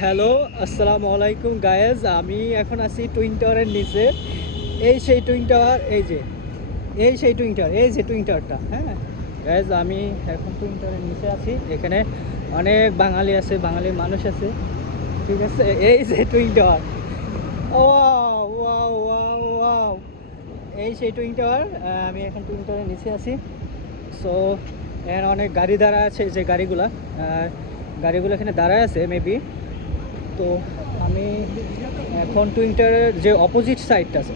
Hello, আসসালামু আলাইকুম guys. আমি এখন আছি টুইন টাওয়ারের নিচে। এই সেই টুইন টাওয়ার, এই সেই টুইন টাওয়ার, এই যে টুইন টাওয়ারটা। হ্যাঁ গায়েজ, আমি এখন টুইন টাওয়ারের নিচে আছি। এখানে অনেক বাঙালি আছে, বাঙালি মানুষ আছে, ঠিক আছে। এই যে twin tower, wow wow wow wow, এই সেই টুইন টাওয়ার। আমি এখন টুইন টাওয়ারের নিচে আছি। সো এখানে অনেক গাড়ি দাঁড়া আছে, যে গাড়িগুলো এখানে দাঁড়ায় আছে মেবি। তো আমি এখন টুইন টাওয়ারের যে অপোজিট সাইডটা আছে,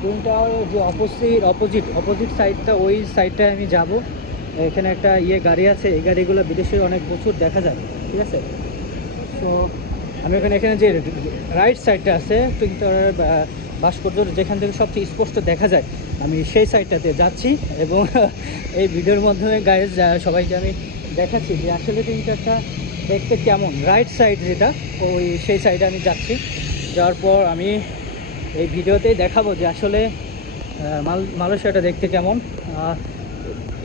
টুইন টাওয়ারের যে অপোজিট সাইডটা, ওই সাইডটায় আমি যাব। এখানে একটা গাড়ি আছে, এই গাড়িগুলো বিদেশে অনেক প্রচুর দেখা যায়, ঠিক আছে। তো আমি এখানে যে রাইট সাইডটা আছে টুইন টাওয়ারের ভাস্কর্য, যেখান থেকে সবচেয়ে স্পষ্ট দেখা যায়, আমি সেই সাইডটাতে যাচ্ছি। এবং এই ভিডিওর মাধ্যমে গাইজ সবাইকে আমি দেখাচ্ছি যে আসলে টুইন টাওয়ারটা দেখতে কেমন। রাইট সাইড যেটা, ওই সেই সাইডে আমি যাচ্ছি। যাওয়ার পর আমি এই ভিডিওতেই দেখাবো যে আসলে মালয়েশিয়াটা দেখতে কেমন।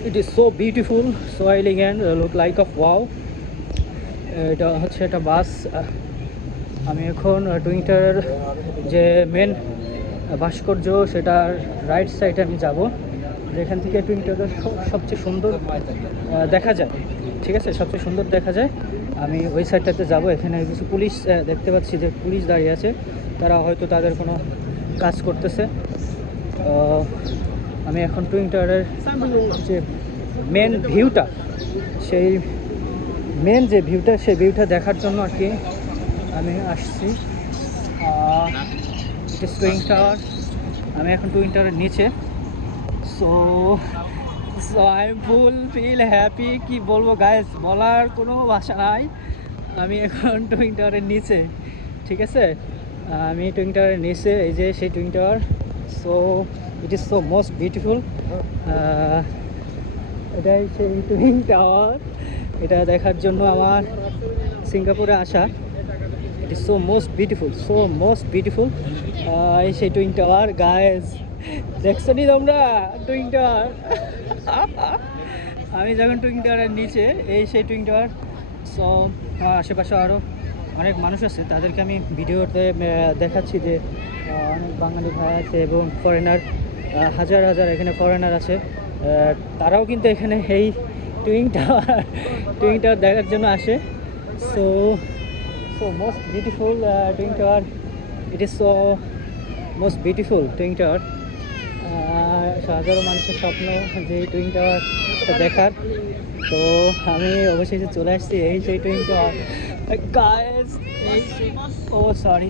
It is so beautiful, so elegant, look like of wow. এটা হচ্ছে একটা বাস। আমি এখন টুইন টাওয়ারের যে মেন ভাস্কর্য, সেটার রাইট সাইডে আমি যাব, যেখান থেকে টুইন টাওয়ার সবচেয়ে সুন্দর দেখা যায়, ঠিক আছে, সবচেয়ে সুন্দর দেখা যায়। আমি ওই সাইডটাতে যাব। এখানে কিছু পুলিশ দেখতে পাচ্ছি, যে পুলিশ দাঁড়িয়ে আছে, তারা হয়তো তাদের কোনো কাজ করতেছে। আমি এখন টুইন টাওয়ারের যে মেন ভিউটা, সেই সেই ভিউটা দেখার জন্য আর কি আমি আসছি। It is twin tower. আমি এখন টুইন টাওয়ারের নিচে। So I full feel happy, কি বলবো গাইস, বলার কোনো ভাষা নাই। আমি এখন টুইন টাওয়ারের নিচে, ঠিক আছে। আমি টুইন টাওয়ারের নিচে, এই যে সেই twin tower. So it is so most beautiful. এটাই সেই টুইন টাওয়ার। এটা দেখার জন্য আমার সিঙ্গাপুরে আসা। It is so most beautiful. এই সেই টুইন টাওয়ার গাইজ, দেখছো নি তোমরা টুইন টাওয়ার? আমি যখন টুইন টাওয়ারের নিচে, এই সেই টুইন টাওয়ার। সো আশেপাশে আরও অনেক মানুষ আছে, তাদেরকে আমি ভিডিওতে দেখাচ্ছি যে অনেক বাঙালি ভাই আছে এবং ফরেনার, হাজার হাজার এখানে ফরেনার আছে। তারাও কিন্তু এখানে এই টুইন টাওয়ার দেখার জন্য আসে। So most beautiful twin tower. It is so most beautiful twin tower. হাজারো মানুষের স্বপ্ন যে এই টুইন টাওয়ারটা দেখার। তো আমি অবশেষে চলে আসছি এই সেই টুইন টাওয়ার গাইস।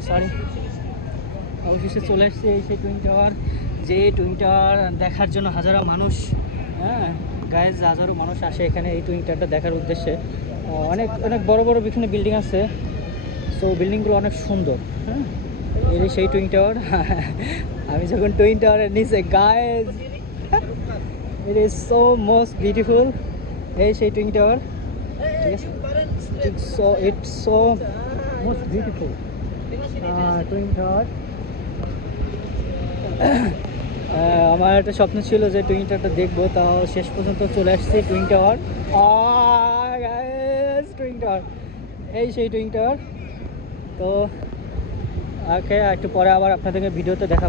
সরি অবশেষে চলে আসছি এই সেই টুইন টাওয়ার, যে টুইন টাওয়ার দেখার জন্য হাজারো মানুষ, হ্যাঁ গাইস, হাজারো মানুষ আসে এখানে এই টুইন টাওয়ারটা দেখার উদ্দেশ্যে। অনেক অনেক বড় বড় এখানে বিল্ডিং আছে। সো বিল্ডিংগুলো অনেক সুন্দর। হ্যাঁ, এই সেই টুইন টাওয়ার। আমি যখন টুইন টাওয়ারের নিচে guys, it is so most beautiful. এই সেই টুইন টাওয়ার, ঠিক আছে। It's so most beautiful twin tower. আমার একটা স্বপ্ন ছিল যে টুইন টাওয়ারটা দেখবো, তাও শেষ পর্যন্ত চলে আসছে টুইন টাওয়ার। টুইন টাওয়ার, এই সেই টুইন টাওয়ার। তো ওকে, একটু পরে আবার আপনাদেরকে ভিডিওতে দেখা।